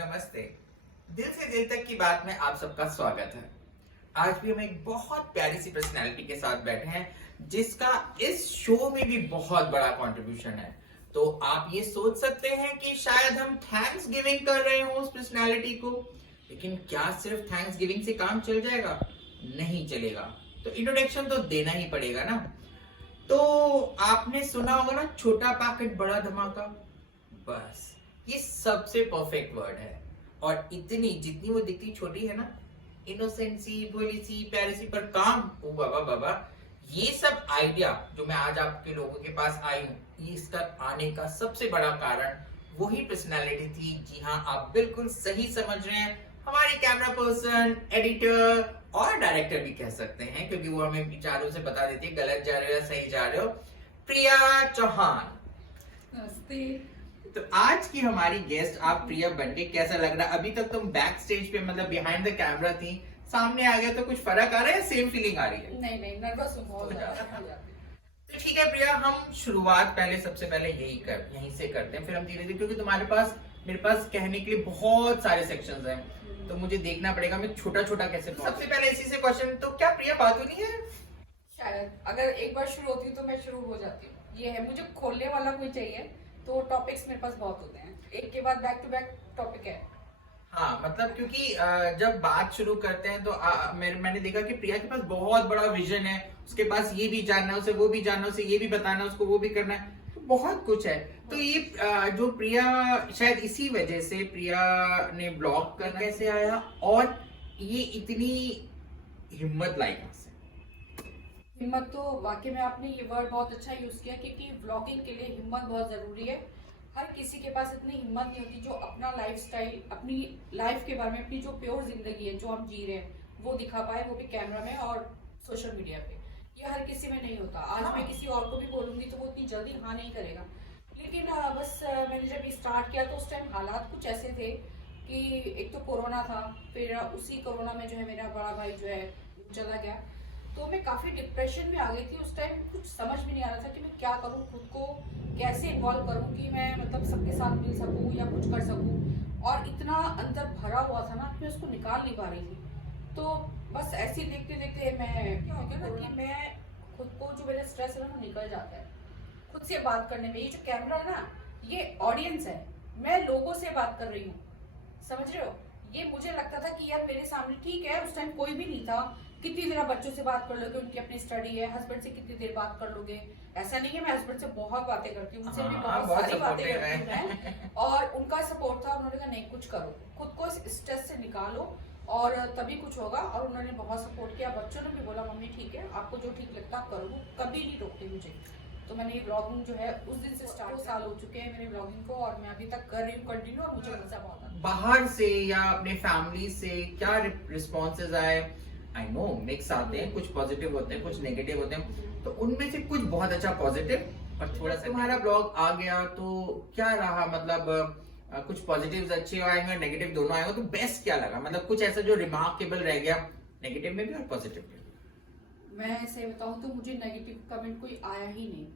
नमस्ते। दिल से दिल तक की बात में आप सबका स्वागत है। आज भी हम एक बहुत प्यारी सी पर्सनैलिटी के साथ बैठे हैं जिसका इस शो में भी बहुत बड़ा कंट्रीब्यूशन है। तो आप ये सोच सकते हैं कि शायद हम थैंक्स गिविंग कर रहे हो उस पर्सनैलिटी को, लेकिन क्या सिर्फ थैंक्स गिविंग से काम चल जाएगा? नहीं चलेगा। तो इंट्रोडक्शन तो देना ही पड़ेगा ना। तो आपने सुना होगा ना, छोटा पैकेट बड़ा धमाका। बस ये सबसे परफेक्ट वर्ड है। और इतनी जितनी वो दिखती छोटी है ना, इनोसेंट सी, भोली सी, प्यारी सी, पर काम ओ बाबा बाबा, ये सब आइडिया जो मैं आज आपके लोगों के पास आई हूँ, ये इसका आने का सबसे बड़ा कारण वही पर्सनालिटी थी। जी हाँ, आप बिल्कुल सही समझ रहे हैं। हमारी कैमरा पर्सन, एडिटर और डायरेक्टर भी कह सकते हैं, क्योंकि वो हमें विचारों से बता देती है गलत जा रहे हो या सही जा रहे हो। प्रिया चौहान। नमस्ते। तो आज की हमारी गेस्ट आप प्रिया बनके कैसा लग रहा है? अभी तक तुम बैक स्टेज पे मतलब बिहाइंड द कैमरा थी, सामने आ गया तो कुछ फर्क आ रहा है? सेम फीलिंग आ रही है? नहीं नर्वस हूँ बहुत ज्यादा। तो ठीक है प्रिया, हम शुरुआत सबसे पहले यहीं से करते हैं, फिर हम धीरे धीरे, क्योंकि तुम्हारे पास मेरे पास कहने के लिए बहुत सारे सेक्शंस हैं, तो मुझे देखना पड़ेगा मैं छोटा छोटा कैसे। सबसे पहले इसी से क्वेश्चन, तो क्या प्रिया बात होनी है? शायद अगर एक बार शुरू होती हूँ तो मैं शुरू हो जाती हूँ। ये है, मुझे खोलने वाला कोई चाहिए, तो टॉपिक्स मेरे पास बहुत होते हैं, एक के बाद बैक टू बैक टॉपिक है। हाँ मतलब क्योंकि जब बात शुरू करते हैं तो मैंने देखा कि प्रिया के पास बहुत बड़ा विजन है। उसके पास ये भी जानना है, उसे वो भी जानना है, उसे ये भी बताना है, उसको वो भी करना है, तो बहुत कुछ है। तो ये जो प्रिया, शायद इसी वजह से प्रिया ने ब्लॉग करना कैसे आया और ये इतनी हिम्मत लाई कहाँ से? हिम्मत तो वाकई में आपने ये वर्ड बहुत अच्छा यूज किया, क्योंकि व्लॉगिंग के लिए हिम्मत बहुत जरूरी है। हर किसी के पास इतनी हिम्मत नहीं होती जो अपना लाइफस्टाइल, अपनी लाइफ के बारे में, अपनी जो प्योर जिंदगी है जो हम जी रहे हैं, वो दिखा पाए, वो भी कैमरा में और सोशल मीडिया पे। ये हर किसी में नहीं होता। आज मैं किसी और को भी बोलूंगी तो वो इतनी जल्दी हाँ नहीं करेगा। लेकिन बस मैंने जब स्टार्ट किया तो उस टाइम हालात कुछ ऐसे थे कि एक तो कोरोना था, फिर उसी कोरोना में जो है मेरा बड़ा भाई जो है चला गया, तो मैं काफी डिप्रेशन में आ गई थी। उस टाइम कुछ समझ भी नहीं आ रहा था कि मैं क्या करूं, खुद को कैसे इन्वॉल्व करूं कि मैं मतलब सबके साथ मिल सकूं या कुछ कर सकूं। और इतना अंदर भरा हुआ था ना कि मैं उसको निकाल नहीं पा रही थी। तो बस ऐसे ही देखते देखते मैं क्या हो गया ना कि मैं खुद को, जो मेरा स्ट्रेस है ना वो निकल जाता है खुद से बात करने में। ये जो कैमरा है ना, ये ऑडियंस है, मैं लोगों से बात कर रही हूँ, समझ रहे हो। ये मुझे लगता था कि यार मेरे सामने, ठीक है उस टाइम कोई भी नहीं था, कितनी देर आप बच्चों से बात कर लोगे, उनकी अपनी स्टडी है, हस्बैंड से कितनी देर बात कर लोगे। ऐसा नहीं है, मैं हस्बैंड से बहुत बातें करती हूँ, उनसे भी बहुत सारी बातें करती हूँ मैं। और उनका सपोर्ट था, उन्होंने कहा नहीं कुछ करो, खुद को स्ट्रेस से निकालो और तभी कुछ होगा। और उन्होंने बहुत सपोर्ट किया। बच्चों ने भी बोला मम्मी ठीक है, आपको जो ठीक लगता है आप करो, वो कभी नहीं रोकते मुझे। तो मैंने ये ब्लॉगिंग जो है उस दिन से स्टार्ट, 2 साल हो चुके हैं मेरे ब्लॉगिंग को, और मैं अभी तक कर रही हूँ कंटिन्यू, और मुझे मजा बहुत आता है। बाहर से या अपने फैमिली से क्या रिस्पॉन्सेज आए? आई नो मिक्स आते हैं, कुछ पॉजिटिव होते हैं, कुछ नेगेटिव होते हैं, तो उनमें से कुछ बहुत अच्छा पॉजिटिव और थोड़ा सा। तुम्हारा ब्लॉग आ गया तो क्या रहा, मतलब कुछ पॉजिटिव्स अच्छे आएंगे, नेगेटिव दोनों आएंगे, तो बेस्ट क्या लगा? मतलब कुछ ऐसा जो रिमार्केबल रह गया, नेगेटिव में भी और पॉजिटिव में भी। मैं सही बताऊं तो मुझे नेगेटिव कमेंट कोई आया ही नहीं।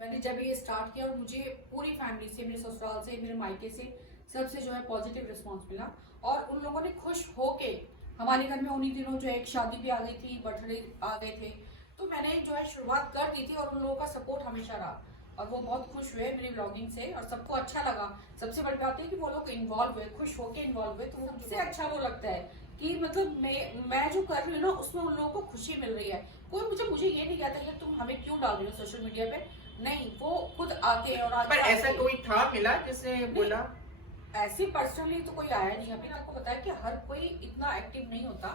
मैंने जब ये स्टार्ट किया और मुझे पूरी फैमिली से, मेरे ससुराल से, मेरे मायके से, सबसे जो है पॉजिटिव रिस्पांस मिला। और उन लोगों ने खुश होके, हमारे घर में उन्हीं दिनों जो है एक शादी भी आ गई थी, बर्थडे आ गए थे, तो मैंने जो है शुरुआत कर दी थी और उन लोगों का सपोर्ट हमेशा रहा। और वो बहुत खुश हुए मेरी ब्लॉगिंग से और सबको अच्छा लगा। सबसे बड़ी बात है कि वो लोग इन्वॉल्व हुए, खुश होके इन्वॉल्व हुए, तो सबसे अच्छा वो लगता है कि मतलब मैं जो कर रही हूँ ना उसमें उन लोगों को खुशी मिल रही है। कोई मुझे ये नहीं कहता कि तुम हमें क्यों डाल रही हो सोशल मीडिया पे, नहीं, वो खुद आते हैं। और पर ऐसा कोई था मिला जिसने बोला? ऐसे पर्सनली तो कोई आया नहीं अभी तक। को बताया कि हर कोई इतना एक्टिव नहीं होता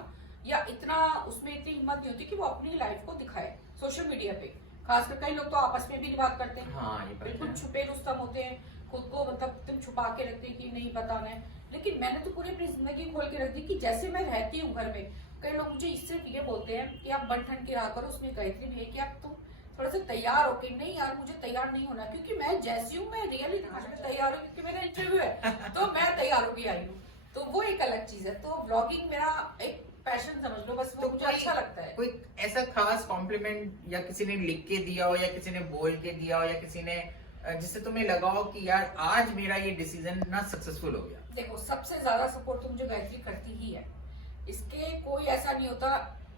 या इतना उसमें इतनी हिम्मत नहीं होती कि वो अपनी लाइफ को दिखाए सोशल मीडिया पे। खासकर कई लोग तो आपस में भी नहीं बात करते हैं। हाँ, ये बिल्कुल छुपे रुस्तम होते हैं, खुद को मतलब तुम छुपा के रखते हैं कि नहीं बताना है। लेकिन मैंने तो पूरी अपनी जिंदगी खोल के रख दी कि जैसे मैं रहती हूँ घर में। कई लोग मुझे इससे ये बोलते हैं कि आप बन ठन के रहा करो, उसमें गायत्री भी है कि आप तुम थोड़ा सा तैयार होके। नहीं यार, मुझे तैयार नहीं होना, क्योंकि मैं जैसी हूँ मैं रियली तैयार हूँ, क्योंकि मेरा इंटरव्यू है तो मैं तैयार होके आई हूँ। तो वो एक अलग चीज है। तो ब्लॉगिंग मेरा एक पैशन समझ लो, बस वो तो मुझे अच्छा लगता है। कोई ऐसा खास कॉम्प्लीमेंट या किसी ने लिख के दिया हो या किसी ने बोल के दिया हो या किसी ने जिससे तुम्हें लगा हो कि यार आज मेरा ये डिसीजन ना सक्सेसफुल हो गया? देखो, सबसे ज्यादा सपोर्ट तो मुझे गायत्री करती ही है, इसके कोई ऐसा नहीं होता।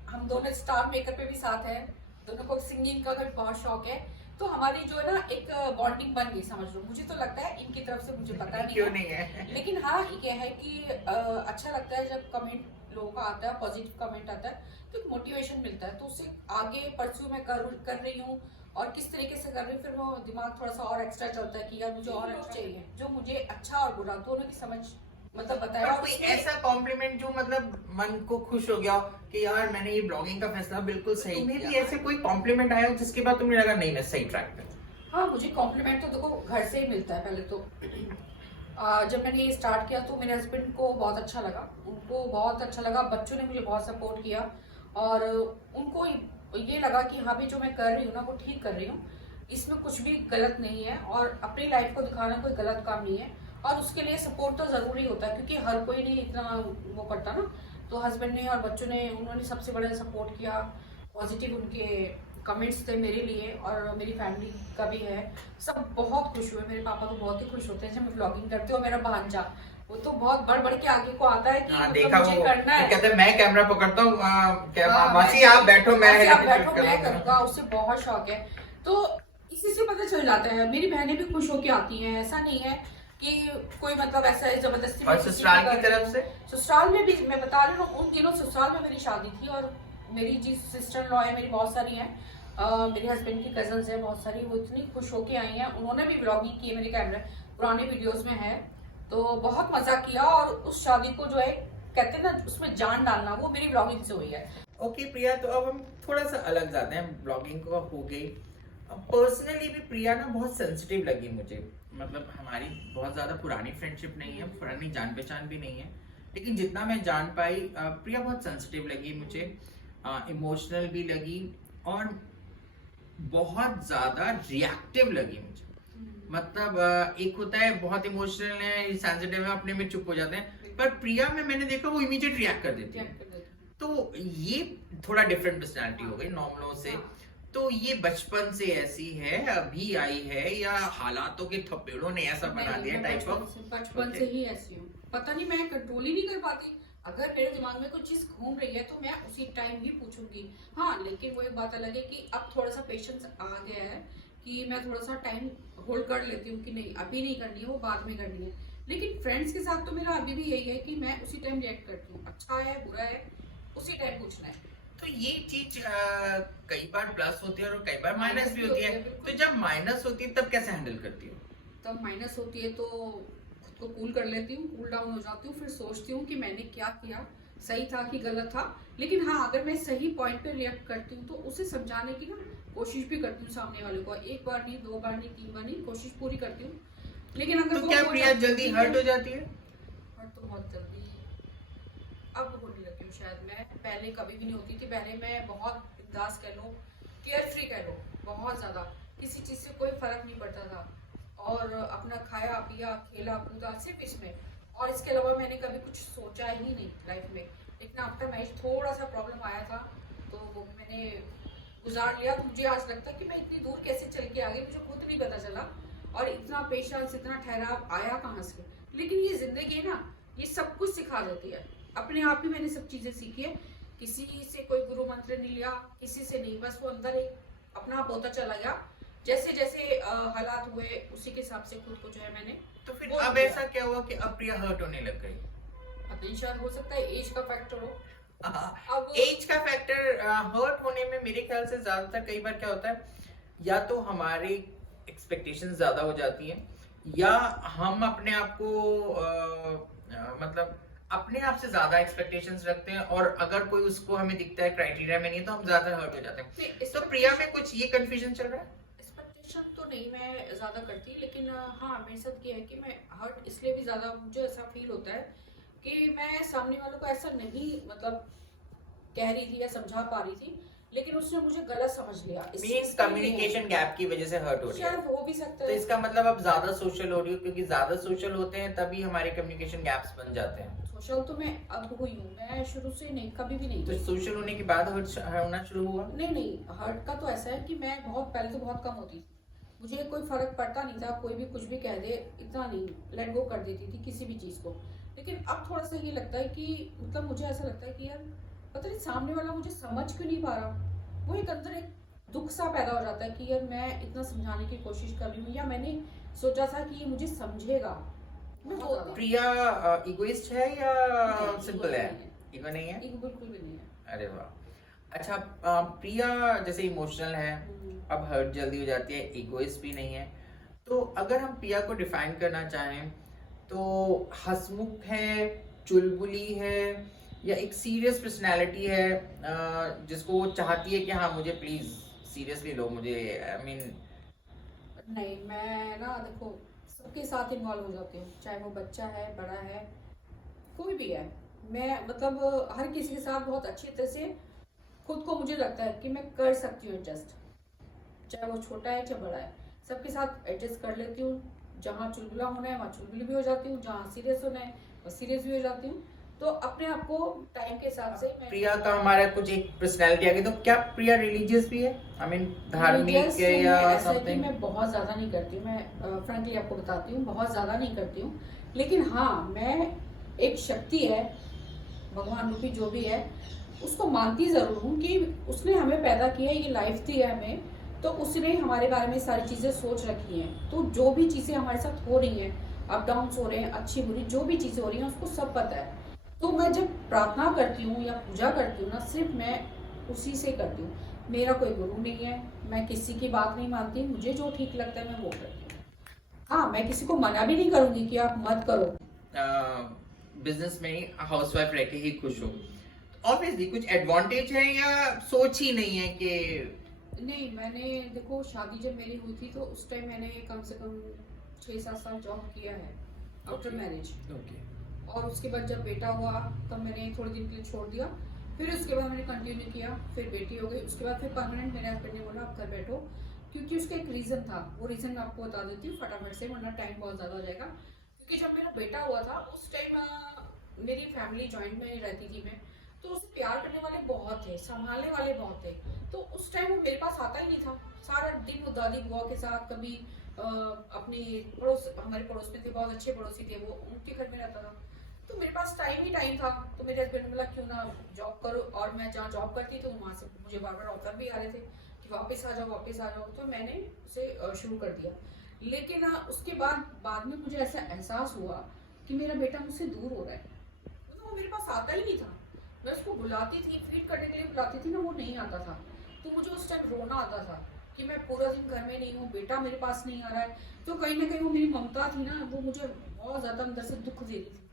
हम दोनों स्टार मेकर पे भी साथ हैं, दोनों को सिंगिंग का भी बहुत शौक है, तो हमारी जो है ना एक बॉन्डिंग बन गई, समझ लो। मुझे तो लगता है, इनकी तरफ से मुझे पता नहीं क्यों है, नहीं है। लेकिन हाँ ये है कि अच्छा लगता है जब कमेंट लोगों का आता है, पॉजिटिव कमेंट आता है, तो एक मोटिवेशन मिलता है, तो उससे आगे परस्यू मैं कर रही हूँ, और किस तरीके से कर रही हूँ, फिर वो दिमाग थोड़ा सा और एक्स्ट्रा चलता है कि यार मुझे और अच्छा चाहिए, जो मुझे अच्छा और बुरा दोनों की समझ मतलब बताया। और और कोई उसमें ऐसा कॉम्प्लीमेंट जो मतलब मन को खुश हो गया हो कि यार मैंने ये ब्लॉगिंग का फैसला बिल्कुल सही तुम्हें भी ऐसे कोई कॉम्प्लीमेंट आया हो जिसके बाद तुम्हें लगा नहीं मैं सही ट्रैक पे? हाँ, मुझे कॉम्प्लीमेंट तो देखो घर से ही मिलता है पहले तो। जब मैंने ये स्टार्ट किया तो मेरे हस्बैंड को बहुत अच्छा लगा, उनको बहुत अच्छा लगा, बच्चों ने मुझे बहुत सपोर्ट किया, और उनको ये लगा कि हाँ भी जो मैं कर रही हूँ ना वो ठीक कर रही हूँ, इसमें कुछ भी गलत नहीं है, और अपनी लाइफ को दिखाना कोई गलत काम नहीं है, और उसके लिए सपोर्ट तो ज़रूरी होता है, क्योंकि हर कोई नहीं इतना वो करता ना। तो हस्बैंड ने और बच्चों ने, उन्होंने सबसे बड़ा सपोर्ट किया, पॉजिटिव उनके कमेंट्स थे मेरे लिए, और मेरी फैमिली का भी है, सब बहुत खुश हुए। मेरे पापा तो बहुत ही खुश होते हैं जब मैं व्लॉगिंग करती हूँ, मेरा भांजा वो तो बहुत बढ़ बढ़ के आगे को आता है कि हाँ, मतलब देखा मुझे वो करना है। कहते हैं मैं कैमरा पकड़ता हूँ, हाँ, मासी आप बैठो मैं मासी आप बैठो शूट मैं करूंगा। करूंगा, उससे बहुत शौक है। तो इसी से पता चल जाता है, मेरी बहनें भी खुश होके आती हैं, ऐसा नहीं है कि कोई मतलब ऐसा है जबरदस्ती। और ससुराल की तरफ से? ससुराल में भी मैं बता रही हूँ, उन दिनों ससुराल में मेरी शादी थी, और मेरी जी सिस्टर लॉ है, मेरी बहुत सारी हैं, मेरे हस्बैंड की कजन्स हैं बहुत सारी, वो इतनी खुश होके आई हैं, उन्होंने भी व्लॉगिंग की है, मेरे कैमरे पुराने वीडियोस में है, तो बहुत मजा किया। और उस शादी को जो है कहते हैं ना उसमें जान डालना, वो मेरी व्लॉगिंग से हुई है। ओके प्रिया, तो अब हम थोड़ा सा अलग जाते हैं, ब्लॉगिंग को हो गई। पर्सनली भी प्रिया ना बहुत सेंसिटिव लगी मुझे, मतलब हमारी बहुत ज्यादा पुरानी फ्रेंडशिप नहीं है, पुरानी जान पहचान भी नहीं है, लेकिन जितना मैं जान पाई प्रिया बहुत सेंसिटिव लगी मुझे, इमोशनल भी लगी, और बहुत ज्यादा रिएक्टिव लगी मुझे। मतलब एक होता है बहुत इमोशनल है, सेंसिटिव है, अपने में चुप हो जाते हैं, पर प्रिया में मैंने देखा वो इमीडिएट रिएक्ट कर देती है, तो ये थोड़ा डिफरेंट पर्सनालिटी हो गई नॉर्मलों से। तो ये बचपन से ऐसी है, अभी आई है, या हालातों के थपेड़ों ने ऐसा बना दिया टाइप ऑफ? बचपन से ही ऐसी हूँ, पता नहीं, मैं कंट्रोल ही नहीं कर पाती। अगर मेरे दिमाग में कोई चीज घूम रही है तो मैं उसी टाइम ही पूछूंगी। हाँ, लेकिन वो एक बात अलग है कि अब थोड़ा सा पेशेंस आ गया है, कि मैं थोड़ा सा टाइम होल्ड कर लेती हूँ कि नहीं अभी नहीं करनी है, वो बाद में करनी है। लेकिन फ्रेंड्स के साथ तो मेरा अभी भी यही है कि मैं उसी टाइम रिएक्ट करती हूँ, अच्छा है बुरा है उसी टाइम पूछना है। तो ये चीज कई बार प्लस होती है और कई बार माइनस भी होती है, तो जब माइनस होती है तब कैसे हैंडल करती हो? तब माइनस होती है तो खुद को कूल कर लेती हूँ, कूल डाउन हो जाती हूँ, फिर सोचती हूँ कि मैंने क्या किया, सही था कि गलत था। लेकिन हाँ, अगर मैं सही पॉइंट पे रिएक्ट करती हूँ तो उसे समझाने की ना कोशिश भी करती हूँ सामने वाले को, एक बार नहीं, दो बार नहीं, तीन बार नहीं, कोशिश पूरी करती हूँ। लेकिन अगर तो क्या प्रिया जल्दी हर्ट हो जाती है? हर्ट तो बहुत जल्दी अब होने लगी हूँ शायद, मैं पहले कभी भी नहीं होती थी। पहले मैं बहुत बिंदास कह लो, केयर फ्री कह लो, बहुत ज्यादा किसी चीज से कोई फर्क नहीं पड़ता था, और अपना खाया पिया खेला कूदा सिर्फ इसमें, और इसके अलावा मैंने कभी कुछ सोचा ही नहीं लाइफ में। लेकिन आफ्टर मैरिज थोड़ा सा प्रॉब्लम आया था, तो वो मैंने गुजार लिया। तो मुझे आज लगता है कि मैं इतनी दूर कैसे चल के आ गई, मुझे खुद नहीं पता चला, और इतना पेशेंस इतना ठहराव आया कहाँ से। लेकिन ये जिंदगी है ना, ये सब कुछ सिखा देती है, अपने आप ही मैंने सब चीजें सीखी है, किसी से कोई गुरु मंत्र नहीं लिया, किसी से नहीं, बस वो अंदर एक अपना आप होता चला गया, जैसे जैसे हालात हुए उसी के हिसाब से खुद को जो है मैंने। तो फिर अब ऐसा क्या हुआ कि अब प्रिया हर्ट होने लग गई? पता नहीं, शायद हो सकता है एज का फैक्टर हो। अब एज का फैक्टर हर्ट होने में मेरे ख्याल से ज्यादातर कई बार क्या होता है, या तो हमारी एक्सपेक्टेशंस ज्यादा हो जाती हैं, या हम अपने आप को मतलब अपने आप से ज्यादा एक्सपेक्टेशंस रखते हैं, और अगर कोई उसको हमें दिखता है क्राइटेरिया में नहीं तो हम ज्यादा हर्ट हो जाते हैं। तो प्रिया में कुछ ये कंफ्यूजन चल रहा है? एक्सपेक्टेशन तो नहीं मैं ज्यादा करती, लेकिन हाँ मेरे साथ ये है कि मैं हर्ट इसलिए भी ज्यादा, मुझे ऐसा फील होता है कि मैं सामने वालों को ऐसा नहीं मतलब कह रही थी या समझा पा रही थी, लेकिन उसने मुझे गलत समझ लिया। मींस कम्युनिकेशन गैप की वजज से हर्ट हो रही है, शायद हो भी सकता तो है। इसका मतलब अब ज्यादा सोशल हो रही हो, क्योंकि ज्यादा सोशल होते हैं तभी हमारे कम्युनिकेशन गैप्स बन जाते हैं। सोशल तो मैं अब हुई हूँ, मैं शुरू से नहीं, कभी भी नहीं तो थी। सोशल होने के बाद हर्ट होना शुरू हुआ? नहीं नहीं, हर्ट का तो ऐसा है कि मैं बहुत पहले तो बहुत कम होती थी, मुझे कोई फर्क पड़ता नहीं था, कोई भी कुछ भी कह दे, इतना नहीं, लेट गो कर देती थी किसी भी चीज को। लेकिन अब थोड़ा सा ये लगता है कि मतलब मुझे ऐसा लगता है कि यार पता नहीं सामने वाला मुझे समझ क्यों नहीं पा रहा। वो एक अंदर एक दुख सा पैदा हो जाता है कि यार मैं इतना समझाने की कोशिश कर रही हूँ, या मैंने सोचा था कि ये मुझे समझेगा। मैं तो बहुत प्रिया इगोइस्ट है या नहीं, सिंपल ego है? नहीं है। ईगो नहीं है? ego बिल्कुल भी नहीं है। अरे वाह। अच्छा, प्रिया जैसे इमोशनल है, अब हर्ट जल्दी हो जाती है, इगोइस्ट भी नहीं है, तो अगर हम प्रिया को डिफाइन करना चाहें तो हंसमुख है, चुलबुली है, या एक सीरियस पर्सनालिटी है जिसको वो चाहती है कि हाँ मुझे प्लीज सीरियसली लो, मुझे आई मीन। नहीं, मैं ना देखो सबके साथ इन्वॉल्व हो जाती हूँ, चाहे वो बच्चा है, बड़ा है, कोई भी है। मैं मतलब हर किसी के साथ बहुत अच्छी तरह से खुद को, मुझे लगता है कि मैं कर सकती हूँ एडजस्ट, चाहे वो छोटा है चाहे बड़ा है, सबके साथ एडजस्ट कर लेती हूँ। जहाँ चुलबुला होना है वहाँ चुलबुली भी हो जाती हूँ, जहाँ सीरियस होना है वहाँ सीरियस भी हो जाती हूँ। तो अपने आप को टाइम के हिसाब से मैं प्रिया का हमारा कुछ एक पर्सनालिटी आ गई, तो क्या प्रिया रिलीजियस भी है? आई मीन धार्मिक Religious है में या ऐसा है कि समथिंग? मैं बहुत ज्यादा नहीं करती हूँ, मैं फ्रेंकली आपको बताती हूँ, बहुत ज्यादा नहीं करती हूँ। लेकिन हाँ, मैं एक शक्ति है, भगवान रूपी जो भी है, उसको मानती जरूर हूँ कि उसने हमें पैदा किया है, ये लाइफ दी है हमें, तो उसने हमारे बारे में सारी चीजें सोच रखी हैं। तो जो भी चीजें हमारे साथ हो रही हैं, अप डाउन हो रहे हैं, अच्छी बुरी जो भी चीजें हो रही हैं, उसको सब पता है। तो मैं जब प्रार्थना करती हूँ या पूजा करती हूँ ना, सिर्फ मैं उसी से करती हूँ। मेरा कोई गुरु नहीं है, मैं किसी की बात नहीं मानती, मुझे जो ठीक लगता है मैं वो करती हूँ। हाँ, मैं किसी को मना भी नहीं करूंगी कि आप मत करो। बिजनेस में ही हाउसवाइफ रह के ही खुश हो, ऑब्वियसली कुछ एडवांटेज है या सोच ही नहीं है कि? नहीं, मैंने देखो शादी जब मेरी हुई थी तो उस टाइम मैंने कम से कम 6-7 साल जॉब किया है आफ्टर मैरिज। ओके। और उसके बाद जब बेटा हुआ तब मैंने थोड़े दिन के लिए छोड़ दिया, फिर उसके बाद मैंने कंटिन्यू किया, फिर बेटी हो गई, उसके बाद फिर परमानेंट मेरे हस्बैंड ने बोला आप घर बैठो, क्योंकि उसका एक रीजन था। वो रीजन मैं आपको बता देती हूँ फटाफट से, वरना टाइम बहुत ज्यादा हो जाएगा। क्योंकि जब मेरा बेटा हुआ था उस टाइम मेरी फैमिली जॉइंट में रहती थी मैं, तो उसे प्यार करने वाले बहुत थे, संभालने वाले बहुत थे। तो उस टाइम वो मेरे पास आता ही नहीं था, सारा दिन वो दादी बुआ के साथ, कभी अपनी पड़ोस, हमारे पड़ोस में थे, बहुत अच्छे पड़ोसी थे वो, उनके घर में रहता था। तो मेरे पास टाइम ही टाइम था। तो मेरे हस्बैंड ने बोला क्यों ना जॉब करो, और मैं जहाँ जॉब करती थी वहां से मुझे बार बार ऑफर भी आ रहे थे कि वापस आ जाओ वापस आ जाओ, तो मैंने उसे शुरू कर दिया। लेकिन उसके बाद में मुझे ऐसा एहसास हुआ कि मेरा बेटा मुझसे दूर हो रहा है, मतलब वो मेरे पास आता ही नहीं था। मैं उसको बुलाती थी, फीड करने के लिए बुलाती थी ना, वो नहीं आता था। तो मुझे उस टाइम रोना आता था कि मैं पूरा दिन घर में नहीं हूँ, बेटा मेरे पास नहीं आ रहा है। तो कहीं ना कहीं वो मेरी ममता थी ना, वो मुझे बहुत ज्यादा अंदर से दुख दे रही थी।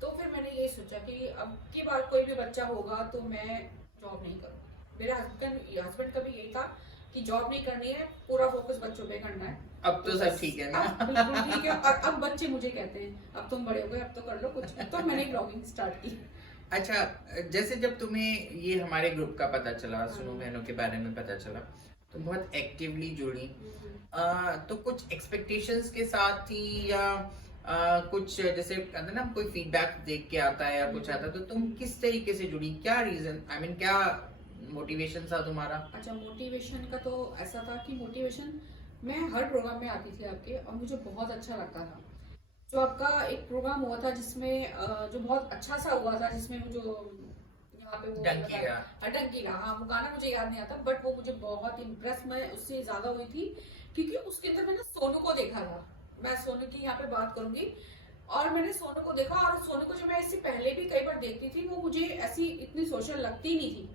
तो फिर मैंने ये सोचा कि अब की बार कोई भी बच्चा होगा तो मैं जॉब नहीं करूँ। मेरे हस्बैंड का भी यही था कि जॉब नहीं करनी है, पूरा फोकस बच्चों पे करना है। अब तो सब ठीक है ना? अब बिल्कुल ठीक है। और अब बच्चे मुझे कहते हैं अब तुम बड़े हो गए, अब तो कर लो कुछ। तो मैंने ब्लॉगिंग स्टार्ट की। अच्छा, जैसे जब तुम्हें ये हमारे ग्रुप का पता चला, सुनो बहनों के बारे में पता चला, तुम बहुत एक्टिवली जुड़ी, तो कुछ एक्सपेक्टेशंस के साथ थी या कुछ जैसे कहते हैं ना कोई फीडबैक देख के आता है या कुछ आता है, तो तुम किस तरीके से जुड़ी, क्या रीजन, आई मीन क्या मोटिवेशन था तुम्हारा? अच्छा, मोटिवेशन का तो ऐसा था कि मोटिवेशन, मैं हर प्रोग्राम में आती थी आपके, और मुझे बहुत अच्छा लगता था। जो आपका एक प्रोग्राम हुआ था जिसमें जो बहुत अच्छा सा हुआ था, जिसमें वो जो यहाँ पे वो डंकीला। डंकीला, हाँ, वो गाना मुझे याद नहीं आता, बट वो मुझे बहुत इम्प्रेस मैं उससे ज्यादा हुई थी, क्योंकि उसके अंदर मैंने सोनू को देखा था। मैं सोनू की यहाँ पे बात करूंगी। और मैंने सोनू को देखा, और सोनू को जो मैं इससे पहले भी कई बार देखती थी, वो मुझे ऐसी इतनी सोशल लगती नहीं थी।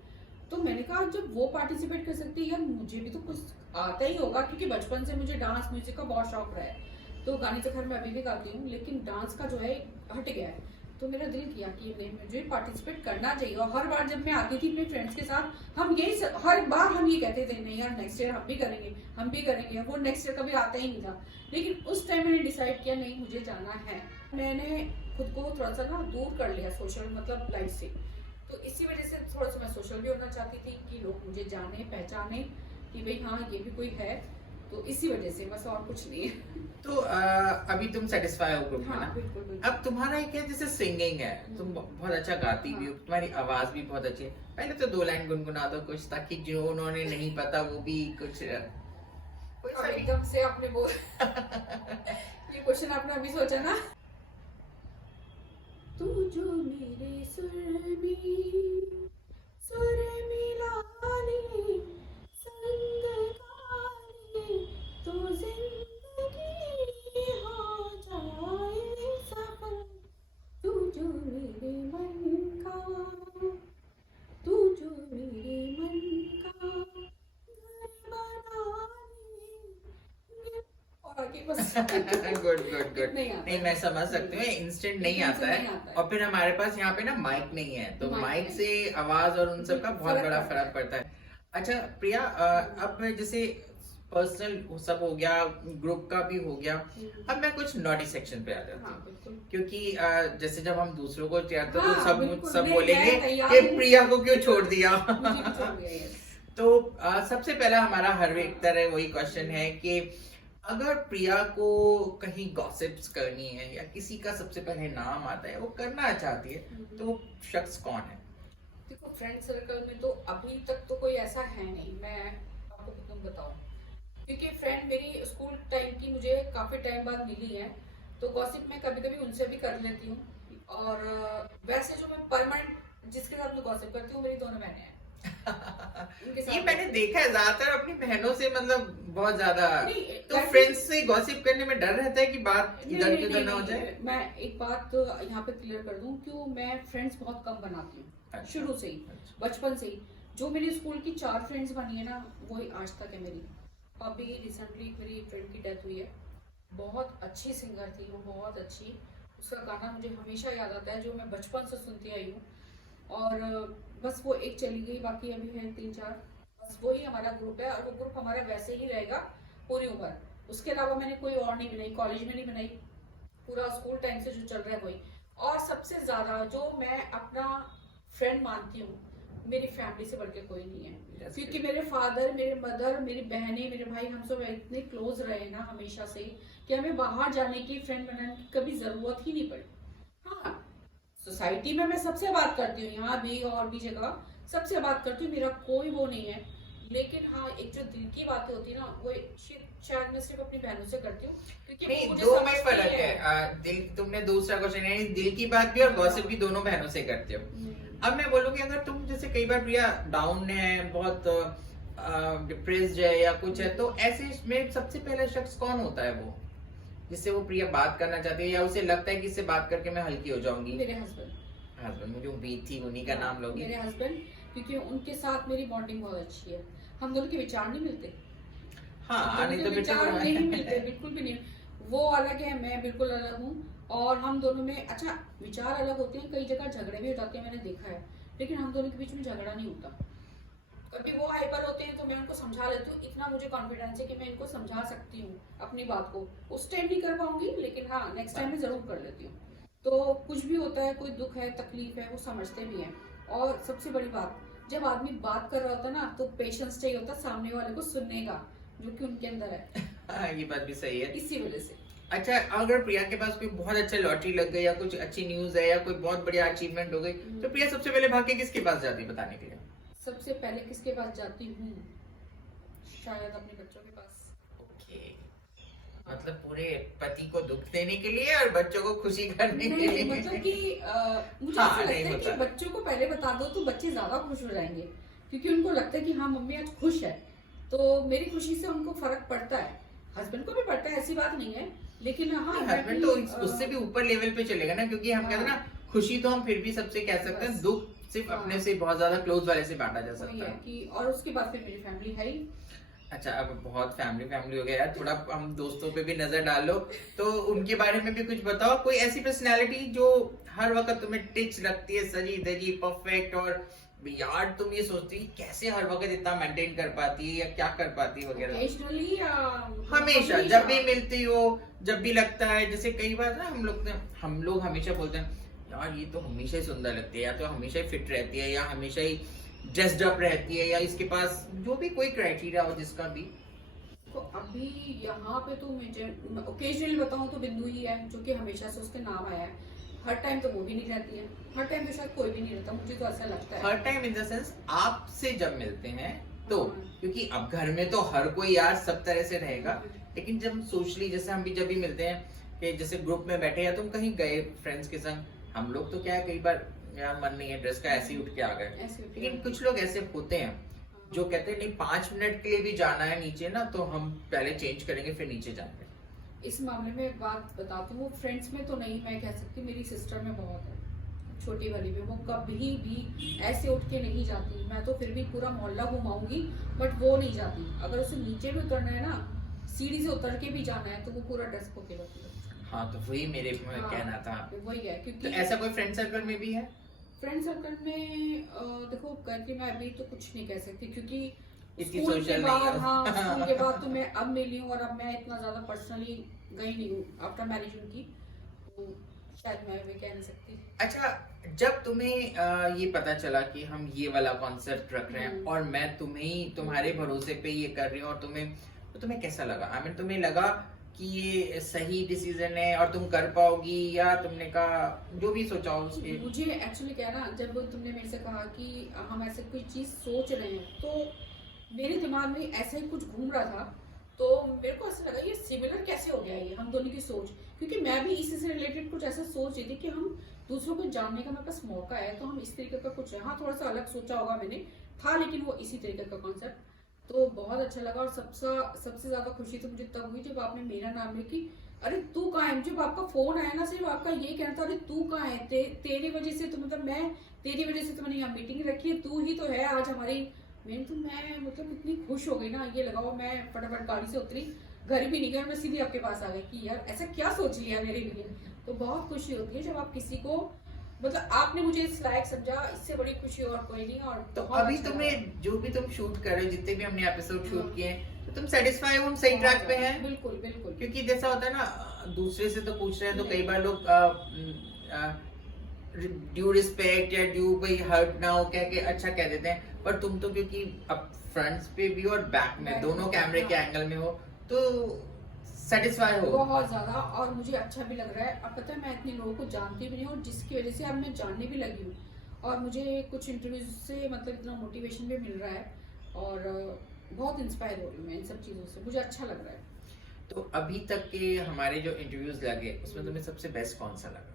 तो मैंने कहा जब वो पार्टिसिपेट कर सकती है यार, मुझे भी तो कुछ आता ही होगा, क्योंकि बचपन से मुझे डांस म्यूजिक का बहुत शौक रहा है। तो गाने तो खैर मैं अभी भी गाती हूँ, लेकिन डांस का जो है हट गया है। तो मेरा दिल किया कि नहीं, मुझे पार्टिसिपेट करना चाहिए। और हर बार जब मैं आती थी अपने फ्रेंड्स के साथ, हम यही हर बार हम ये कहते थे नहीं यार नेक्स्ट ईयर हम भी करेंगे, हम भी करेंगे। वो नेक्स्ट ईयर कभी आता ही नहीं था। लेकिन उस टाइम मैंने डिसाइड किया नहीं, मुझे जाना है। मैंने खुद को थोड़ा सा ना दूर कर लिया सोशल मतलब लाइफ से। तो इसी वजह से थोड़ा सा मैं सोशल भी होना चाहती थी कि लोग मुझे जाने पहचाने कि भाई हाँ ये भी कोई है। तो इसी वजह से, बस और कुछ नहीं है। तो अभी तुम सेटिस्फाई हो ग्रुप में हाँ, ना? बिल्कुल बिल्कुल। अब तुम्हारा एक है जैसे सिंगिंग है, तुम बहुत अच्छा गाती भी हो, तुम्हारी आवाज भी बहुत अच्छी है। पहले तो 2 लाइन गुनगुना दो कुछ, ताकि जो उन्होंने नहीं पता वो भी कुछ। कोई और सा भी। एकदम से आपने बोल ये क्वेश्चन आपने अभी सोचा ना। तू जो मेरे सुर मिला ले, संग गाले, तो जिंदगी हो जाए सफल। तू जो मेरे मन का, तू जो मेरे मन का घर बना ले। और आगे बस गुड गुड गुड। नहीं आता नहीं, मैं समझ सकती हूँ, इंस्टेंट नहीं एकदम से आता नहीं है। आता है। और फिर हमारे पास यहाँ पे ना माइक नहीं है, तो माइक माइक नहीं। से आवाज और उन सब का बहुत फर्क बड़ा पड़ता फर्क है। पड़ता है। अच्छा प्रिया, अब मैं जैसे पर्सनल सब हो गया, ग्रुप का भी हो गया, अब मैं कुछ नॉटी सेक्शन पे आ जाती हाँ हूँ। बिल्कुल। क्योंकि जैसे जब हम दूसरों को चाहते हाँ, तो सब बिल्कुल, सब नहीं, बोलेंगे मैं तैयार कि हूँ। प्रिया को क्यों छोड़ दिया। मुझे भी छोड़ दिया, yes। तो सबसे पहला हमारा हर एक तरह वही क्वेश्चन है कि अगर प्रिया को कहीं गॉसिप्स करनी है या किसी का सबसे पहले नाम आता है, वो करना चाहती है, तो वो शख्स कौन है? देखो, फ्रेंड सर्कल में तो अभी तक तो कोई ऐसा है नहीं, मैं आपको तुम बताऊं। क्योंकि फ्रेंड मेरी स्कूल टाइम की मुझे काफी टाइम बाद मिली है, तो गॉसिप मैं कभी कभी उनसे भी कर लेती हूँ। और वैसे जो मैं परमानेंट जिसके साथ मैं गॉसिप करती हूँ, मेरी दोनों बहनें हैं। उनके साथ ये मैंने देखा है ज्यादातर अपनी बहनों से, मतलब बहुत ज्यादा। नहीं, तो वैसे- फ्रेंड्स से गॉसिप करने में डर रहता है कि बात नहीं, इधर नहीं, की उधर ना हो नहीं, जाए। मैं एक बात तो यहाँ पे क्लियर कर दूं, क्यों मैं फ्रेंड्स बहुत कम बनाती हूँ। अच्छा। शुरू से ही, बचपन से ही जो मेरी स्कूल की 4 फ्रेंड्स बनी है ना, वही आज तक है मेरी। अभी रिसेंटली मेरी फ्रेंड की डेथ हुई है, बहुत अच्छी सिंगर थी वो, बहुत अच्छी। उसका गाना मुझे हमेशा याद आता है, जो मैं बचपन से सुनती आई हूँ। और बस वो एक चली गई, बाकी अभी है 3-4, बस वही हमारा ग्रुप है। और वो ग्रुप हमारा वैसे ही रहेगा पूरी उम्र। उसके अलावा मैंने कोई और नहीं बनाई, कॉलेज में नहीं बनाई, पूरा स्कूल टाइम से जो चल रहा है वही। और सबसे ज्यादा जो मैं अपना फ्रेंड मानती हूँ, मेरी फैमिली से बढ़ के कोई नहीं है। That's क्योंकि good. मेरे फादर, मेरे मदर, मेरी बहनें, मेरे भाई, हम सब इतने क्लोज रहे ना हमेशा से कि हमें बाहर जाने की, फ्रेंड बनाने की कभी जरूरत ही नहीं पड़ी। हाँ, सोसाइटी में मैं सबसे बात करती हूँ, यहाँ भी और भी जगह सबसे बात करती हूँ, मेरा कोई वो नहीं है। लेकिन हाँ, एक जो दिल की बातें होती है ना, वो शायद मैं सिर्फ अपनी बहनों से करती हूँ, क्योंकि वो नहीं, मुझे दो में समझती फर्क है। दिल, तुमने दूसरा क्वेश्चन यानी दिल की बात भी और गॉसिप भी दोनों बहनों से करते हो। अब मैं बोलूंगी, अगर तुम जैसे कई बार प्रिया डाउन है, बहुत डिप्रेस्ड है या कुछ है, तो ऐसे में सबसे पहला शख्स कौन होता है वो जिससे वो प्रिया बात करना चाहती है, या उसे लगता है कि इससे बात करके मैं हल्की हो जाऊंगी? मेरे हस्बैंड। हस्बैंड, मुझे उम्मीद थी उन्हीं का नाम लोगी। मेरे हस्बैंड, क्योंकि उनके साथ मेरी बॉन्डिंग बहुत अच्छी है। हम दोनों के विचार नहीं मिलते। हाँ, हम दोनों नहीं के तो विचार बेटा नहीं मिलते, बिल्कुल भी नहीं। वो अलग है, मैं बिल्कुल अलग हूँ। और हम दोनों में अच्छा विचार अलग होते हैं, कई जगह झगड़े भी हो जाते हैं, मैंने देखा है। लेकिन हम दोनों के बीच में झगड़ा नहीं होता। कभी वो हाइपर होते हैं तो मैं उनको समझा लेती हूँ, इतना मुझे कॉन्फिडेंस है कि मैं इनको समझा सकती हूँ अपनी बात को। उस टाइम नहीं कर पाऊंगी, लेकिन हाँ नेक्स्ट टाइम में जरूर कर लेती हूँ। तो कुछ भी होता है, कोई दुख है, तकलीफ है, वो समझते भी हैं। और सबसे बड़ी बात, जब आदमी बात कर रहा होता है ना, तो पेशेंस चाहिए होता है सामने वाले को सुनने का, जो कि उनके अंदर है। हाँ, ये बात भी सही है। इसी वजह से। अच्छा, अगर प्रिया के पास कोई बहुत अच्छा लॉटरी लग गई या कुछ अच्छी न्यूज है या कोई बहुत बढ़िया अचीवमेंट हो गई, तो प्रिया सबसे पहले भाग के किसके पास जाती है बताने के लिए? सबसे पहले किसके पास जाती हूँ? शायद अपने बच्चों के पास। ओके, मतलब पूरे पति को दुख देने के लिए और बच्चों को खुशी करने के नहीं, लिए। मतलब कि मुझे हाँ, ऐसा लगता नहीं है होता। कि बच्चों को पहले बता दो तो बच्चे ज्यादा खुश हो जाएंगे, क्योंकि उनको लगता है कि हाँ मम्मी आज खुश है, तो मेरी खुशी से उनको फर्क पड़ता है। हस्बैंड को भी पड़ता है, ऐसी बात नहीं है, लेकिन हाँ हस्बैंड तो उससे भी ऊपर लेवल पे चलेगा ना, क्योंकि हम कहते हैं ना, खुशी तो हम फिर भी सबसे कह सकते हैं, बस। दुख सिर्फ हाँ। अपने से बहुत ज्यादा क्लोज वाले से बांटा जा वही सकता है है। कि, और उसके बाद फिर मेरी फैमिली है ही। अच्छा, अब बहुत फैमिली हो गया यार, थोड़ा हम दोस्तों पे भी नजर डालो, तो उनके बारे में भी कुछ बताओ। कोई ऐसी पर्सनालिटी जो हर वक्त तुम्हें टिच रखती है, सजी धजी परफेक्ट, और यार तुम ये सोचती है कैसे हर वक्त इतना मेंटेन कर पाती है या क्या कर पाती है वगैरह? ओकेजनली हमेशा जब भी मिलती हो, जब भी लगता है, जैसे कई बार ना हम लोग हमेशा बोलते हैं यार ये तो हमेशा ही सुंदर लगती है, या तो हमेशा ही फिट रहती है, या हमेशा ही ड्रेस्ड अप रहती है, या इसके पास जो भी कोई क्राइटेरिया हो जिसका भी। तो अभी यहाँ पे तो मुझे ओकेजनली बताऊँ तो बिंदु ही है, जो कि हमेशा से उसके नाम आया है। हर टाइम तो वो भी नहीं रहती है, हर टाइम तो शायद कोई भी नहीं रहता, मुझे तो ऐसा लगता है। हर टाइम इन द सेंस आपसे जब मिलते हैं तो हाँ। क्योंकि अब घर में तो हर कोई यार सब तरह से रहेगा, लेकिन जब सोशली जैसे हम भी जब भी मिलते हैं कि जैसे ग्रुप में बैठे या तुम कहीं गए फ्रेंड्स के संग, हम लोग तो क्या है कई बार यार मन नहीं है ड्रेस का, ऐसे ही उठ के आ गए। ऐसे उठ के लेकिन आ कुछ लोग ऐसे होते हैं जो कहते हैं नहीं 5 मिनट के लिए भी जाना है नीचे ना तो हम पहले चेंज करेंगे फिर नीचे जाएंगे। इस मामले में एक बात बताती हूँ, फ्रेंड्स में तो नहीं मैं कह सकती, मेरी सिस्टर में बहुत है, छोटी वाली में। वो कभी भी ऐसे उठ के नहीं जाती, मैं तो फिर भी पूरा मोहल्ला घुमाऊंगी बट वो नहीं जाती। अगर उसे नीचे भी उतरना है ना, सीढ़ी से उतर के भी जाना है तो वो पूरा ड्रेस को के रखती है। हाँ तो वही मेरे में हाँ, कहना था। वही है तो क्योंकि ऐसा कोई फ्रेंड सर्कल में भी है? फ्रेंड सर्कल में देखो करके मैं अभी तो कुछ नहीं कह सकती क्योंकि इतनी स्कूल के social नहीं बाद, हो। हाँ स्कूल के बाद तो मैं अब मिली हूँ और अब मैं इतना ज्यादा पर्सनली गई नहीं हूँ आफ्टर मैरिज उनकी, तो शायद मैं भी कह नहीं सकती। अच्छा, जब तुम्हें ये पता चला कि हम ये वाला कॉन्सेप्ट रख रहे हैं और मैं तुम्हारे भरोसे पे ये कर रही हूँ और तुम्हें कैसा लगा? आई मीन तुम्हें लगा कि ये सही डिसीजन है और तुम कर पाओगी, या तुमने कहा जो भी सोचा हो उसके? मुझे एक्चुअली क्या ना, जब तुमने मेरे से कहा कि हम ऐसे कोई चीज सोच रहे हैं तो मेरे दिमाग में ऐसा ही कुछ घूम रहा था, तो मेरे को ऐसा लगा ये सिमिलर कैसे हो गया ये हम दोनों की सोच, क्योंकि मैं भी इसी से रिलेटेड कुछ ऐसा सोच रही थी कि हम दूसरों को जानने का मेरे पास मौका है तो हम इस तरीके का कुछ, हाँ थोड़ा सा अलग सोचा होगा मैंने था, लेकिन वो इसी तरीके का कॉन्सेप्ट तो बहुत अच्छा लगा। और सबसे ज्यादा खुशी तो मुझे तब हुई जब आपने मेरा नाम लिया कि अरे तू कहाँ है। जब आपका फोन आया ना, सिर्फ आपका ये कहना था अरे तू कहाँ है, तेरी वजह से तो मतलब मैं तेरी वजह से तो मैंने यहाँ मीटिंग रखी है, तू ही तो है आज हमारी। मैं मतलब इतनी खुश हो गई ना, ये लगाओ मैं फटाफट गाड़ी से उतरी, घर भी नहीं गया, मैं सीधी आपके पास आ गई कि यार ऐसा क्या सोच लिया मेरे लिए। तो बहुत खुशी होती है जब आप किसी को, मतलब आपने मुझे इस लायक समझा, इससे बड़ी खुशी और कोई नहीं। और तो बहुत अभी अच्छा तुम्हें लगा। जो भी तुम शूट कर रहे हो, जितने भी हमने एपिसोड शूट हाँ। किए हैं, तो तुम सेटिस्फाई हो, हम सही बहुत ट्रैक पे ज्यादा, हैं? बिल्कुल बिल्कुल। क्योंकि जैसा होता है ना, दूसरे से तो पूछ रहे हैं तो नहीं। कई बार लोग ड्यू रिस्पेक्ट या ड्यू कोई हर्ट ना हो कह के अच्छा कह देते हैं, पर तुम तो क्योंकि अब फ्रंट पे भी और बैक में Back दोनों में, कैमरे के हाँ। एंगल में हो तो सेटिस्फाई हो। बहुत ज्यादा, और मुझे अच्छा भी लग रहा है। अब पता है मैं इतने लोगों को जानती भी नहीं और जिसकी वजह से अब मैं जानने भी लगी हूँ, और मुझे कुछ इंटरव्यूज से मतलब इतना मोटिवेशन भी मिल रहा है और बहुत इंस्पायर हो रही हूँ मैं इन सब चीजों से, मुझे अच्छा लग रहा है। तो अभी तक के हमारे जो इंटरव्यूज लगे उसमें तुम्हें सबसे बेस्ट कौन सा लगा?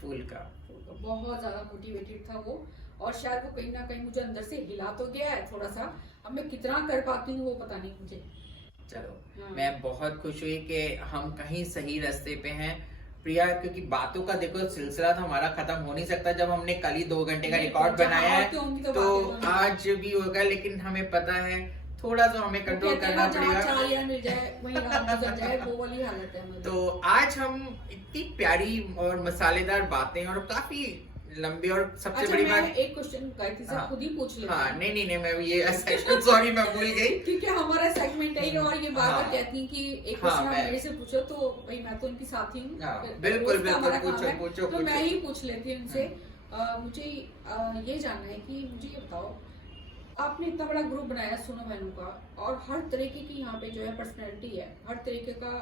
फूल का। बहुत ज्यादा मोटिवेटेड था वो, और शायद वो कहीं ना कहीं मुझे अंदर से हिला तो गया है थोड़ा सा। अब मैं कितना कर पाती हूँ वो पता नहीं मुझे। चलो, हाँ। मैं बहुत खुश हुई कि हम कहीं सही रास्ते पे हैं प्रिया, क्योंकि बातों का देखो सिलसिला तो हमारा खत्म हो नहीं सकता। जब हमने कल ही 2 घंटे का रिकॉर्ड बनाया है तो आज भी होगा, लेकिन हमें पता है थोड़ा सा हमें कंट्रोल करना पड़ेगा। मिल जाए वहीं रात गुजर जाए, वो वाली हालत है हमारी। तो आज हम इतनी प्यारी और मसालेदार बातें और काफी लंबी, और सबसे अच्छा, बड़ी मैं बात, एक क्वेश्चन गायत्री से हाँ, खुद ही पूछ लेती हाँ हूँ। नहीं मैं ये सेक्शन सॉरी मैं भूल गई क्योंकि हमारा सेगमेंट है ये, और ये बार बार हाँ। कहती हैं कि एक हाँ, क्वेश्चन आप मैं- मेरे से पूछो, तो भाई मैं तो उनकी साथी हूँ। हाँ, तो बिल्कुल उसका बिल्कुल हमारा काम पूछो है, पूछो तो मैं पूछो। ही पूछ लेती हूँ उनसे। मुझे ये जानना है कि मुझे ये बताओ, आपने इतना बड़ा ग्रुप बनाया सुनो बहनों का, और हर तरीके की यहाँ पे जो है पर्सनैलिटी है, हर तरीके का,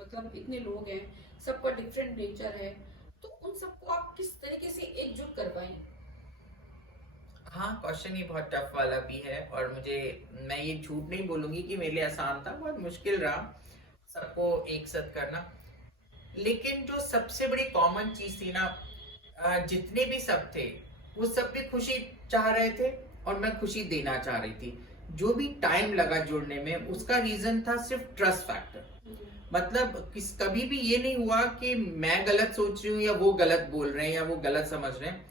मतलब इतने लोग हैं, सबका डिफरेंट नेचर है, तो उन सबको आप किस तरीके से एकजुट कर पाए? हाँ, क्वेश्चन ये बहुत टफ वाला भी है, और मैं ये झूठ नहीं बोलूंगी कि मेरे लिए आसान था, बहुत मुश्किल रहा सबको एक साथ करना। लेकिन जो सबसे बड़ी कॉमन चीज थी ना, जितने भी सब थे वो सब भी खुशी चाह रहे थे और मैं खुशी देना चाह रही थी। जो भी टाइम लगा जुड़ने में उसका रीजन था सिर्फ ट्रस्ट फैक्टर। मतलब कभी भी ये नहीं हुआ कि मैं गलत सोच रही हूँ या वो गलत बोल रहे हैं या वो गलत समझ रहे हैं।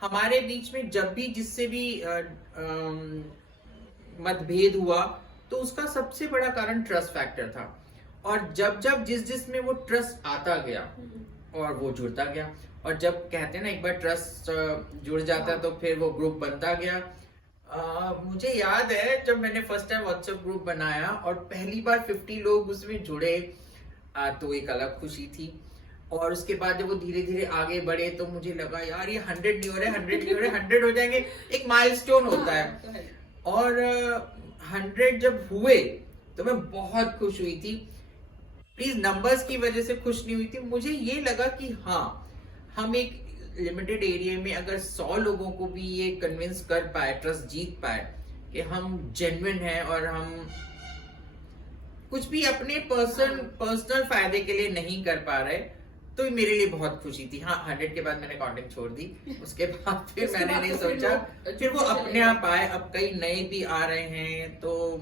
हमारे बीच में जब भी जिससे भी मतभेद हुआ तो उसका सबसे बड़ा कारण ट्रस्ट फैक्टर था, और जब जिस में वो ट्रस्ट आता गया और वो जुड़ता गया, और जब कहते हैं ना एक बार ट्रस्ट जुड़ जाता है तो फिर वो ग्रुप बनता गया। मुझे याद है जब मैंने फर्स्ट टाइम व्हाट्सएप ग्रुप बनाया और पहली बार 50 लोग उसमें जुड़े, तो एक अलग खुशी थी। और उसके बाद जब वो धीरे धीरे आगे बढ़े तो मुझे लगा यार ये 100 नहीं हो रहे, 100 नहीं हो रहे, 100 हो जाएंगे, एक माइलस्टोन होता है। और 100 जब हुए तो मैं बहुत खुश हुई थी। प्लीज नंबर्स की वजह से खुश नहीं हुई थी, मुझे ये लगा कि हाँ हम एक लिमिटेड एरिया में अगर 100 लोगों को भी ये कन्विंस कर पाए, ट्रस्ट जीत पाए, कि हम जेन्युइन हैं और हम कुछ भी अपने पर्सनल फायदे के लिए नहीं कर पा रहे, तो ये मेरे लिए बहुत खुशी थी। हाँ, 100 के बाद मैंने कंटेंट छोड़ दी, उसके बाद फिर उसके मैंने बाद नहीं तो फिर सोचा, लोग फिर वो चले अपने गए। आप आए। अब कई नए भी आ रहे हैं, तो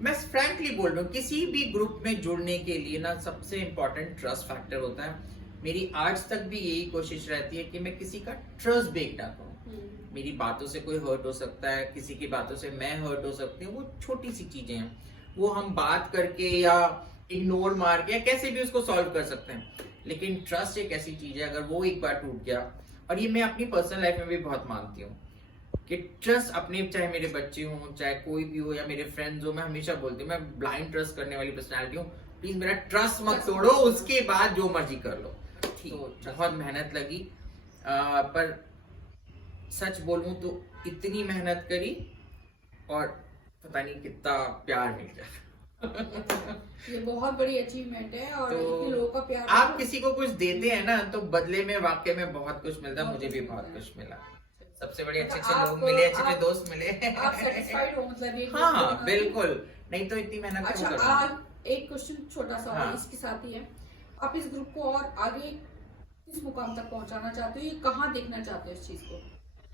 मैं फ्रैंकली बोल रहा हूँ, किसी भी ग्रुप में जुड़ने के लिए ना सबसे इम्पोर्टेंट ट्रस्ट फैक्टर होता है। मेरी आज तक भी यही कोशिश रहती है कि मैं किसी का ट्रस्ट ब्रेक ना करूँ। मेरी बातों से कोई हर्ट हो सकता है, किसी की बातों से मैं हर्ट हो सकती हूँ, वो छोटी सी चीजें हैं, वो हम बात करके या इग्नोर मार के या कैसे भी उसको सॉल्व कर सकते हैं। लेकिन ट्रस्ट एक ऐसी चीज है, अगर वो एक बार टूट गया, और ये मैं अपनी पर्सनल लाइफ में भी बहुत मानती हूँ कि ट्रस्ट अपने, चाहे मेरे बच्चे हों, चाहे कोई भी हो, या मेरे फ्रेंड्स हो, मैं हमेशा बोलती हूँ मैं ब्लाइंड ट्रस्ट करने वाली पर्सनैलिटी हूँ। प्लीज मेरा ट्रस्ट मत तोड़ो, उसके बाद जो मर्जी कर लो। तो बहुत मेहनत लगी, पर सच बोलूं तो इतनी मेहनत करी और पता नहीं कितना प्यार मिल गया। ये बहुत बड़ी अचीवमेंट है, और तो इतने लोगों का प्यार। आप किसी को कुछ देते हैं ना, तो बदले में वाकई में बहुत कुछ मिलता है। मुझे भी बहुत कुछ मिला, सबसे बड़े अच्छे अच्छे लोग मिले, अच्छे अच्छे दोस्त मिले। आप सेटिस्फाइड हो, मतलब ये हाँ बिल्कुल, नहीं तो इतनी मेहनत अच्छा, क्यों आज एक क्वेश्चन छोटा सा हाँ। और इसके साथ ही है, आप इस ग्रुप को और आगे किस मुकाम तक पहुंचाना चाहते हो, ये कहाँ देखना चाहते हो इस चीज को?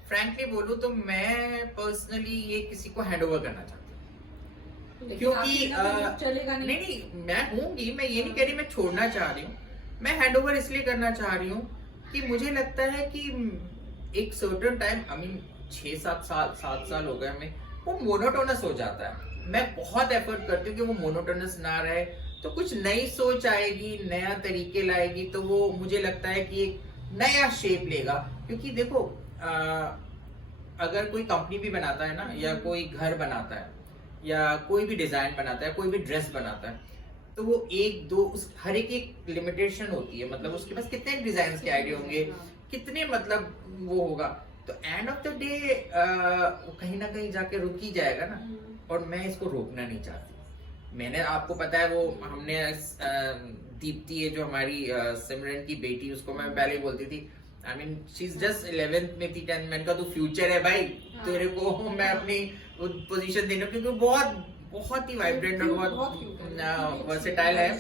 फ्रैंकली बोलूं तो मैं पर्सनली ये किसी को हैंड ओवर करना चाहता हूँ, लेकिन क्योंकि आपके बिना तो ग्रुप चलेगा नहीं। नहीं मैं हूँगी, मैं ये नहीं कह रही मैं छोड़ना चाह रही हूँ। मैं हैंड ओवर इसलिए करना चाह रही हूँ कि मुझे लगता है कि एक सर्टेन टाइम, आई मीन 7 साल हो गए हमें, वो मोनोटोनस हो जाता है। मैं बहुत एफर्ट करती हूँ कि वो मोनोटोनस ना रहे, तो कुछ नई सोच आएगी, नया तरीके लाएगी, तो वो मुझे लगता है कि एक नया शेप लेगा। क्योंकि देखो, अगर कोई कंपनी भी बनाता है ना, या कोई घर बनाता है, या कोई भी डिजाइन बनाता है, कोई भी ड्रेस बनाता है, तो वो एक दो उस हर एक लिमिटेशन होती है। मतलब उसके पास कितने डिजाइन के आइडिया होंगे, कितने मतलब वो होगा, तो एंड ऑफ द डे कहीं ना कहीं जाके रुक ही जाएगा ना। और मैं इसको रोकना नहीं चाहती। मैंने, आपको पता है, वो हमने दीप्ति है जो हमारी सिमरन की बेटी, उसको मैं पहले ही बोलती थी, I mean she is just 11th में थी, 10th। मैंने कहा तू फ्यूचर है भाई, तेरे को मैं अपनी पोजीशन देना, क्योंकि बहुत ही वाइब्रेंट और बहुत वर्सेटाइल है,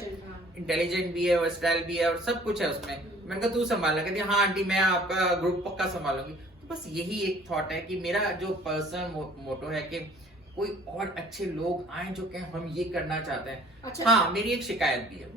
इंटेलिजेंट भी है, वर्सेटाइल भी है, और सब कुछ है उसमें। मैंने कहा तू संभालना, कहती हाँ आंटी मैं आपका ग्रुप पक्का संभालूंगी। तो बस यही एक थॉट है कि मेरा जो पर्सनल मोटो है कि कोई और अच्छे लोग आए जो कहें हम ये करना चाहते हैं। अच्छा। हाँ, मेरी एक शिकायत भी है,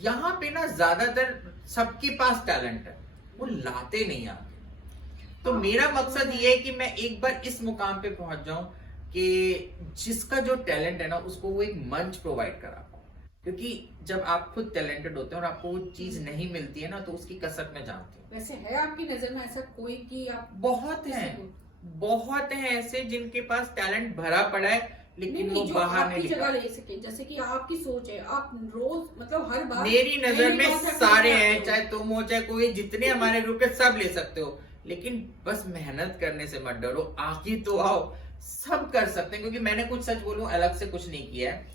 यहाँ पे ना ज्यादातर सबके पास टैलेंट है, वो लाते नहीं आते। तो मेरा मकसद ये है कि मैं एक बार इस मुकाम पे पहुंच जाऊं कि जिसका जो टैलेंट है ना, उसको वो एक मंच प्रोवाइड करा पाऊं। क्योंकि जब आप खुद टैलेंटेड होते हैं और आपको वो चीज नहीं मिलती है ना, तो उसकी कसक मैं जानती हूँ। वैसे है आपकी नजर में ऐसा कोई कि आप बहुत हैं ऐसे जिनके पास टैलेंट भरा पड़ा है, लेकिन वो बाहर नहीं जगह ले सके, जैसे कि आपकी सोच है, आप रोज मतलब हर बार। मेरी नजर में सारे हैं, चाहे तुम हो चाहे कोई, जितने हमारे ग्रुप के सब ले सकते हो, लेकिन बस मेहनत करने से मत डरो, आगे तो आओ, सब कर सकते हैं। क्योंकि मैंने कुछ, सच बोलूं, अलग से कुछ नहीं किया है।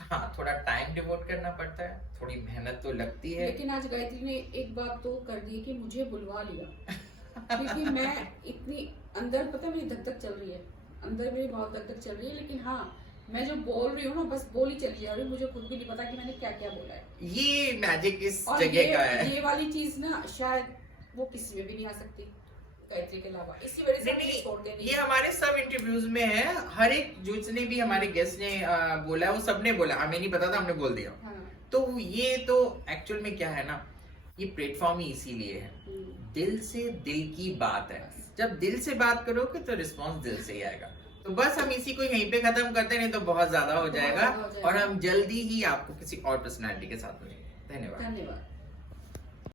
हाँ, थोड़ा टाइम डिवोट करना पड़ता है, थोड़ी मेहनत तो लगती है। लेकिन आज गायत्री ने एक बात तो कर दी कि मुझे बुलवा लिया। क्योंकि मैं इतनी अंदर, पता है मेरी धक धक चल रही है, अंदर मेरी बहुत धक धक चल रही है, लेकिन हाँ मैं जो बोल रही हूँ ना, बस बोल ही चली जा रही हूँ, मुझे खुद भी नहीं पता कि मैंने क्या क्या बोला है। ये मैजिक इस और जगह का है। ये वाली चीज ना शायद वो किसी में भी नहीं आ सकती गायत्री के अलावा, इसी वजह से नहीं, छोड़ देंगे। ये हमारे सब इंटरव्यूज में है, हर एक जिसने भी हमारे गेस्ट ने बोला है, वो सबने बोला, हमें नहीं पता था, हमने बोल दिया। हाँ। तो ये तो एक्चुअल में क्या है ना, ये प्लेटफॉर्म ही इसीलिए है, दिल से दिल की बात है। जब दिल से बात करोगे तो रिस्पांस दिल से ही आएगा। तो बस हम इसी को यहीं पे खत्म करते हैं, नहीं तो बहुत ज्यादा हो जाएगा। और हम जल्दी ही आपको किसी और पर्सनालिटी के साथ मिलेंगे। धन्यवाद।